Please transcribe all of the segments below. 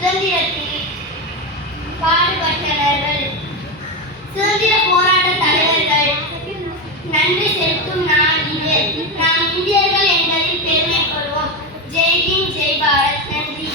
சுதந்திரத்தில் பாடுபட்டவர்கள், சுதந்திர போராட்ட தலைவர்கள் நன்றி செலுத்தும் நாள் இது. நாம் இந்தியர்கள் என்பதில் பெருமை கொள்வோம். ஜெய் ஹிந்த், ஜெய் பாரத். நன்றி.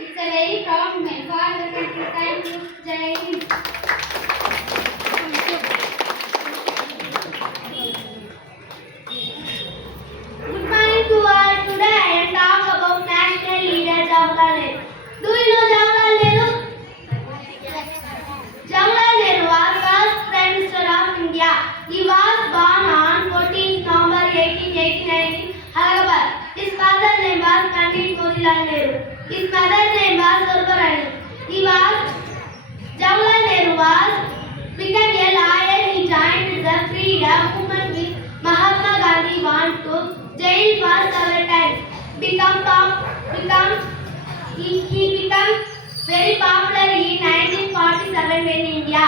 It's a very proud moment for the country. Thank you. Jai Hind. Good morning to all. Today I am talking about national leader Jawaharlal Nehru. Do you know Jawaharlal Nehru? Jawaharlal Nehru was first Prime Minister of India. He was born on 14th November 1889 in Allahabad. His father's name was Pandit Motilal Nehru. His mother's name was Sarbarani. Jawaharlal Nehru was become a lawyer. He joined the freedom movement with Mahatma Gandhi. Want to jail for several times. He became very popular in 1947 in India.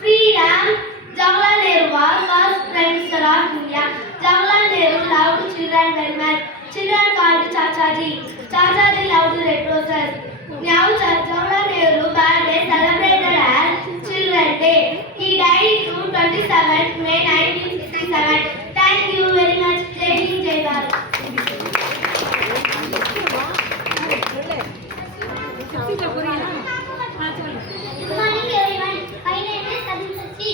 Freedom. Jawaharlal Nehru was first Prime Minister of India. Jawaharlal Nehru loved children very much. Children called Chachaji. Chachaji loved red roses. Now Jawaharlal Nehru birthday celebrated as Children's Day. He died June 27, May 1967. Thank you very much. Jai Hind, Jai Bharat. Good morning everyone. My name is Sadhu Sachi.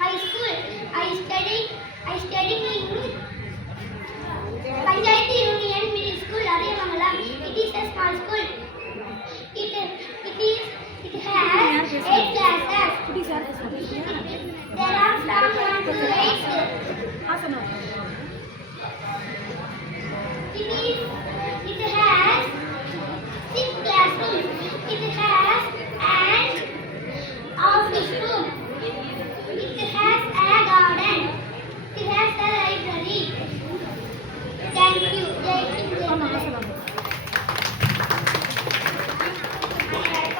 High school. I studied in Panchayati Union Middle School, Ariyamangalam. It is a small school. It has 8 classes. There are from 1 to 8. It has 6 classrooms. It has an office room. It has a garden. It has a library. Thank you.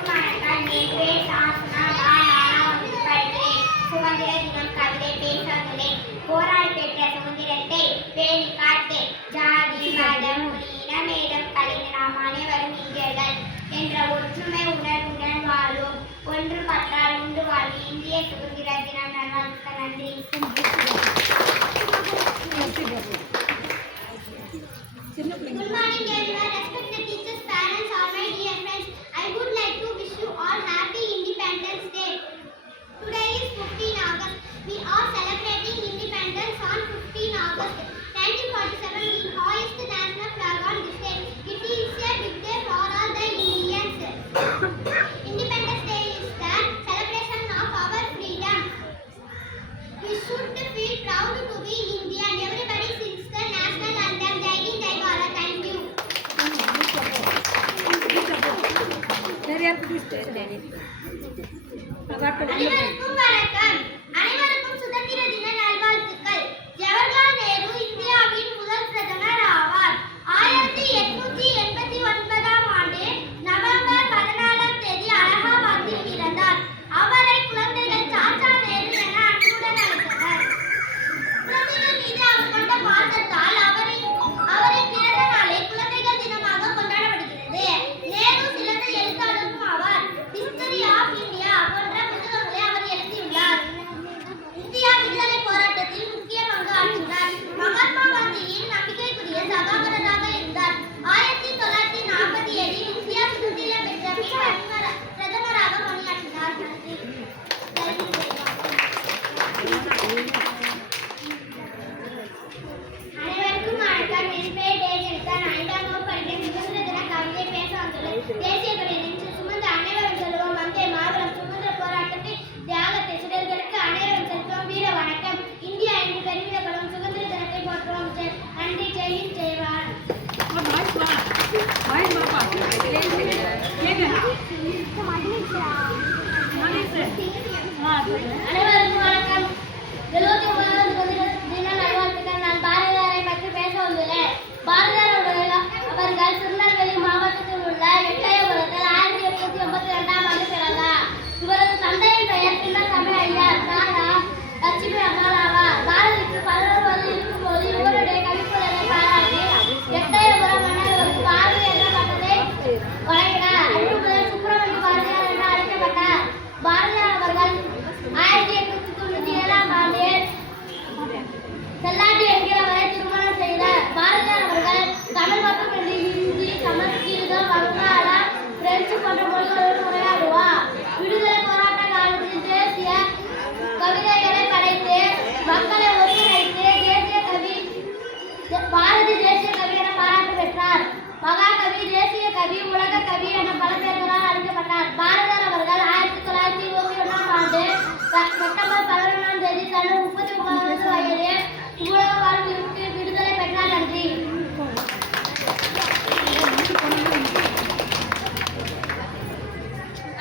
Jai Hind, Jai Bharat. போராடி பெற்ற சுதந்திரத்தை பேணி காத்து ஜாதி மதம் இனமேதம் கலைந்து நாம் அனைவரும் இந்தியர்கள் என்ற ஒற்றுமை உணர்வுடன் வாழும். ஒன்றுபட்டால் உண்டு வாழ்வு. இந்திய சுதந்திர தினம் நல்வாழ்த்துக்கள். நன்றி. Good morning everyone. Respected teachers, parents, all my dear friends. I would like to wish you all happy Independence Day. Today is 15 August. We are celebrating independence on 15 August. 1947 we hoist the national flag on this day. It is a big day for all the Indians. Independence Day is the celebration of our freedom. We should feel proud to be Indian. Everybody sings the national anthem. Jai Hind, Jai Bharat. Thank you. அனைவருக்கும் வணக்கம். அனைவருக்கும் சுதந்திர தின நல்வாழ்த்துக்கள். ஜவஹர்லால் நேரு இந்தியாவின் முதல் பிரதமர் ஆவார். 1889 ஆண்டு நவம்பர் 14 தேதி அலகாபாத்தில் பிறந்தார். அவரை குழந்தைகள் சாச்சா அனைவருக்கும் வணக்கம். 79வது தின நல்வாழ்த்துக்கள். நான் பாரதியாரை பற்றி பேச வந்துள்ளேன். பாரதியார் அவர்கள் திருநெல்வேலி மாவட்டத்தில் உள்ள எட்டயபுரத்தில் 1882ஆம் ஆண்டு பிறந்தார். இவரது தந்தையின் பெயர் சின்னசாமி ஐயர். தாத்தா லட்சுமி அம்மாள் ஆவார். பாரதிக்கு 11 வயது இருக்கும்போது இவருடைய கவிப்புலனை பாராட்டி எட்டயபுரம் மன்னருக்கு பாரதி என்ற பட்டத்தை வழங்கினார். அன்று முதல் சுப்பிரமணிய பாரதியார் என்று அழைக்கப்பட்டார். பாரதியார் அவர்கள் 1897ஆம் ஆண்டில் செல்லாண்டி என்கிறவரை திருமணம் செய்தார். பாரதியார் அவர்கள் தமிழ் மட்டுமின்றி ஹிந்தி, சமஸ்கிருதம், வங்காளம், பிரெஞ்சு போன்ற மொழிகளோடு உரையாடுவார். விடுதலை போராட்ட காலத்தில் தேசிய கவிதைகளை படைத்து மக்களை ஒருங்கிணைத்து பாரதி தேசிய கவி என பாராட்டு பெற்றார். மகாகவி, தேசிய கவி, உலக கவி என பல பெயர்களால் அழைக்கப்பட்டார். பாரதியார் அவர்கள் 1921ஆம் ஆண்டு செப்டம்பர் 11ஆம் தேதி தனது 39வது வயதில் உலக வாழ்விற்கு விடுதலை பெற்றார். நன்றி.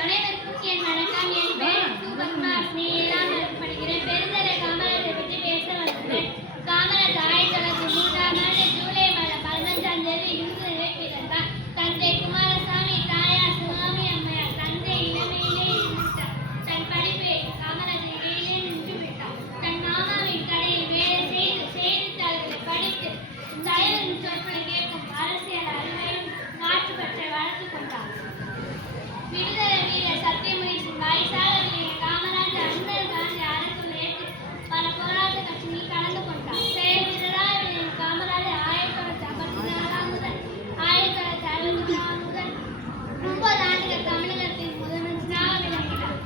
அனைவருக்கும் என் வணக்கம். என் பெயர் சுபத்மாஸ்மி. 7ஆம் வகுப்பு படிக்கிறேன். பெருந்தலை காமராஜரை பற்றி பேச வந்துள்ளேன். காமராஜ் 1903ஆம் ஆண்டு ஜூலை மாதம் 15ஆம் தேதி இந்துவிலே பிறந்தார். தந்தை குமாரசாமி, தாயார் சிவாமி அம்மையார். தந்தை இளமையிலே இறந்துவிட்டார். தன் படிப்பை காமராஜர் இடையிலே நின்று விட்டார். தன் மாமாவின் கடையில் வேலை செய்து செய்தித்தாள்களை படித்து தலைவரின் சொற்களை கேட்கும் அரசியல் அறிவையும் நாட்டுப்பற்றை வளர்த்துக் கொண்டார். விடுதலை வீரர் சத்தியமூர்த்தி வயசாக காமராஜர் அண்ணல் காந்தி அரசுக்குள் ஏற்று பல போராட்ட கட்சிகளில் கலந்து கொண்டார். செயல் வீரராக காமராஜர் 1954 முதல் 1964 முதல் 30 ஆண்டுகள் தமிழகத்தின் முதலமைச்சராக விளங்கினார்.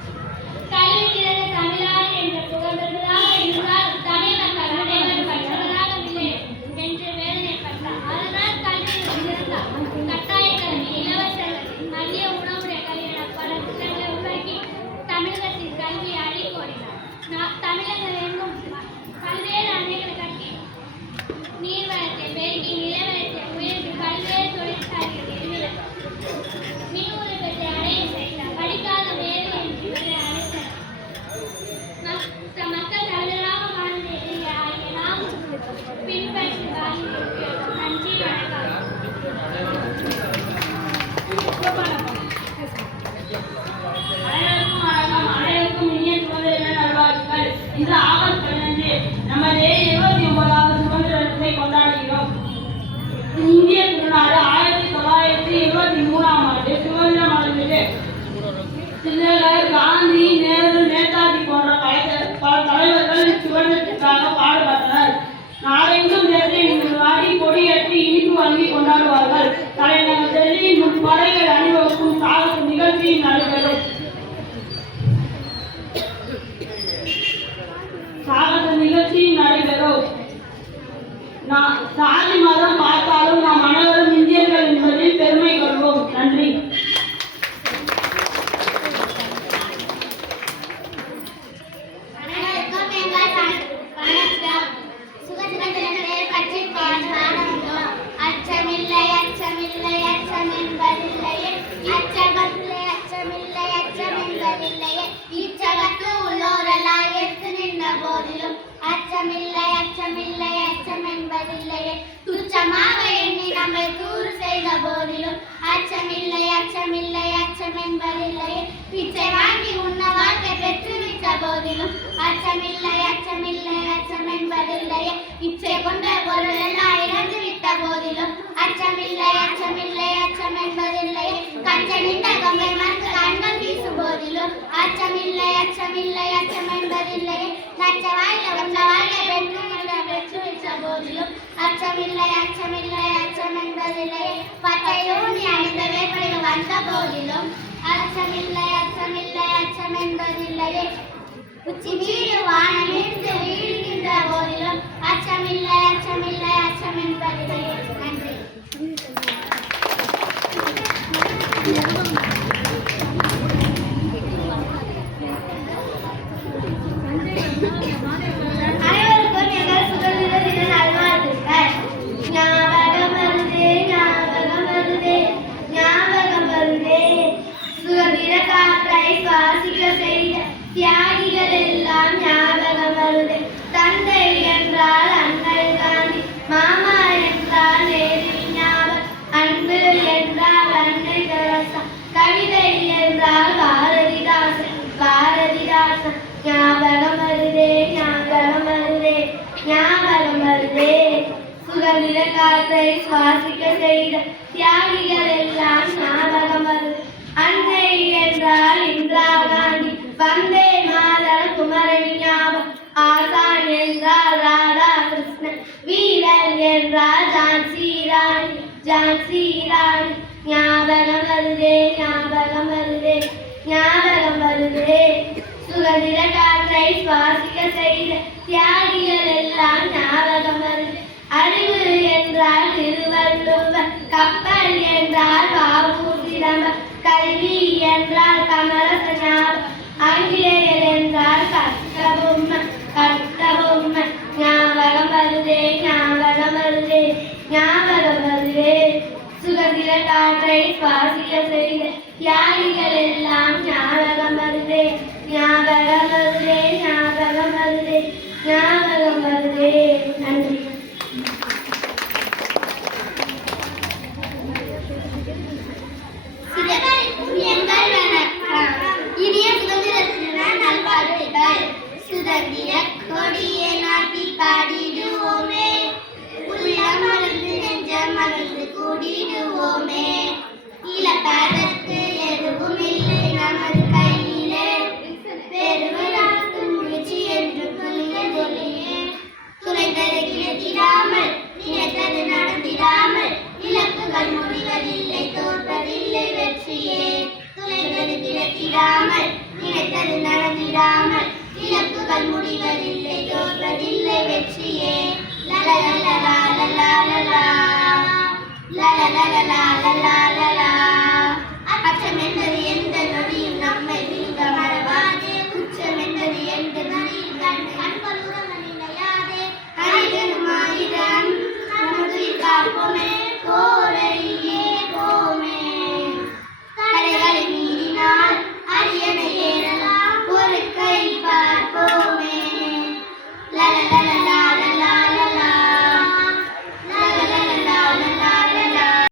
கல்வி திறந்த தமிழ்நாடு என்ற புகழ்பெற்றதாக இருந்தால் தமிழ் மக்கள் அனைவரும் படித்தவராக இல்லை என்று வேதனைப்பட்டார். அதனால் கல்வியில் சிறந்தார். கட்டாய கல்வி, இலவச கல்வி, மதிய உணவுடைய கல்வி என பல திட்டங்களை உருவாக்கி தமிழகத்தின் கல்வியை அடிக்கோடினார். தமிழகம் எங்கும் பல்வேறு அணைகளை கட்டி நீர்வளத்தை பெருக்கி நிலவளத்தை உயர்த்தி பல்வேறு தொழிற்சாலைகளை நிறுவினார். மின் உற்பத்தியை அடைய செய்தார். படிக்காத வேலை என்று இவரை அழைத்தார். மக்கள் தலைவராக வாழ்ந்த ஆகிய நாம் பின்பற்றி வாழ்கிறோம். நன்றி, வணக்கம். அனைவருக்கும் இனிய சுதந்திர தின நல்வாழ்த்துக்கள். இன்று ஆகஸ்ட் 15 நமது 79வது சுதந்திர தினத்தை கொண்டாடுகிறோம். இந்திய திருநாடு 1973ஆம் ஆண்டு சுதந்திரம் அடைந்தது. திலகர், காந்தி, நேரு, நேதாஜி போன்ற பல தலைவர்கள் சுதந்திரத்திற்காக பாடுபட்டனர். நாடெங்கும் தேசிய வாடி கொடியேற்றி இனிப்பு வழங்கி கொண்டாடுவார்கள். தலைநகர் டெல்லியில் முப்படைகள் அணிவகுக்கும் சாகச நிகழ்ச்சி நடைபெறும். சாதி மதம் பார்த்தாலும் நாம் அனைவரும் இந்தியர்கள் என்பதில் பெருமை கொள்வோம். நன்றி. துச்சமாக எண்ணி நம்மை தூறு செய்த போதிலும் அச்சமில்லை, அச்சமில்லை, அச்சம் என்பதில்லையே. பிச்சை வாங்கி உண்ண வாழ்க்கை பெற்றுவிட்ட போதிலும் அச்சமில்லை, அச்சமில்லை, அச்சம் என்பதில்லையே. இச்சை கொண்ட பொருள் எல்லாம் இழந்து விட்ட போதிலும் அச்சமில்லை, அச்சமில்லை, அச்சம் என்பதில்லையே. கஞ்சை நின்ற கங்கை மரத்து கண்கள் வீசும் போதிலும் அச்சமில்லை, அச்சமில்லை, அச்சம் என்பதில்லையே. நச்ச வாழ்க்கை உண்ண வாழ்க்கை பெற்றுவிட்ட போதிலும் அச்சமில்லை, அச்சமில்லை, அச்சம் என்பதில்லையே. பச்சையூனி அணிந்த வேப்படையில் வந்த போதிலும் அச்சமில்லை, அச்சமில்லை, அச்சம் என்பதில்லையே. உச்சி வீடு வானமிருந்து வீழ்கின்ற போதிலும் அச்சமில்லை, அச்சமில்லை, அச்சம் என்பதில்லையே. நன்றி. அனைவருக்கும் எங்கள் சுதந்திர தின நல்வாழ்த்துக்கள். ஞாபகம் வருதே, ஞாபகம் வருதே. சுதந்திர காற்றை சுவாசிக்க செய்த தியாகிகள் எல்லாம் ஞாபகம் வருது. அன்னை என்றால் இந்திரா காந்தி, வந்தே மாதர குமரன் ஞாபகம், ஆசான் என்றால் ராதா கிருஷ்ணன், வீரன் என்றால் ஜான்சி ராணி, ஜான்சி ராணி. ஞாபகம் வருதே, ஞாபகம் வருதே, ஞாபகம் வருதே. சுதந்திர காற்றை சுவாசிக்க செய்த தியாகிகள் எல்லாம் ஞாபகம் வருது. அறிவு என்றால் திருவள்ளுவர், கப்பல் என்றால் வாவு சிதம்பரம், கல்வி என்றால் கமலச ஞாபகம், ஆங்கிலேயர் என்றால் கட்ட பொம்மை, கட்ட பொம்மை. ஞாபகம் வருதே, ஞாபகம் வருதே, ஞாபகம் வருதே. சுதந்திர காற்றை சுவாசிக்க செய்த தியாகிகள் எல்லாம் ஞாபகம் வருதே, ஞாபகம் வருதே, ஞாபகம் வருதே, ஞாபகம் வருதே. நன்றி. இனிய சுதந்திர தின நல்வாழ்த்துக்கள். சுதந்திர கொடியை நாட்டி பாடிடுவோமே, உள்ளம் மலர்ந்து நெஞ்சம் மலர்ந்து கூடிடுவோமே. இலக்காரத்து எதுவும் இல்லை நமது கையிலே, பெருவராக்கு முயற்சி என்று துணிந்தொழியே. துளைந்தது கிளத்திடாமல், நினைத்தது நடந்திடாமல், இலக்குகள் முடிவதில்லை, தோற்பதில்லை வெற்றியே. துளைந்தது கிளத்திடாமல், நினைத்தது நடந்திடாமல், இலக்குகள் முடிவதில்லை, தோற்பதில்லை வெற்றியே. லலலலலா லலலலா லலலலலா லலலலா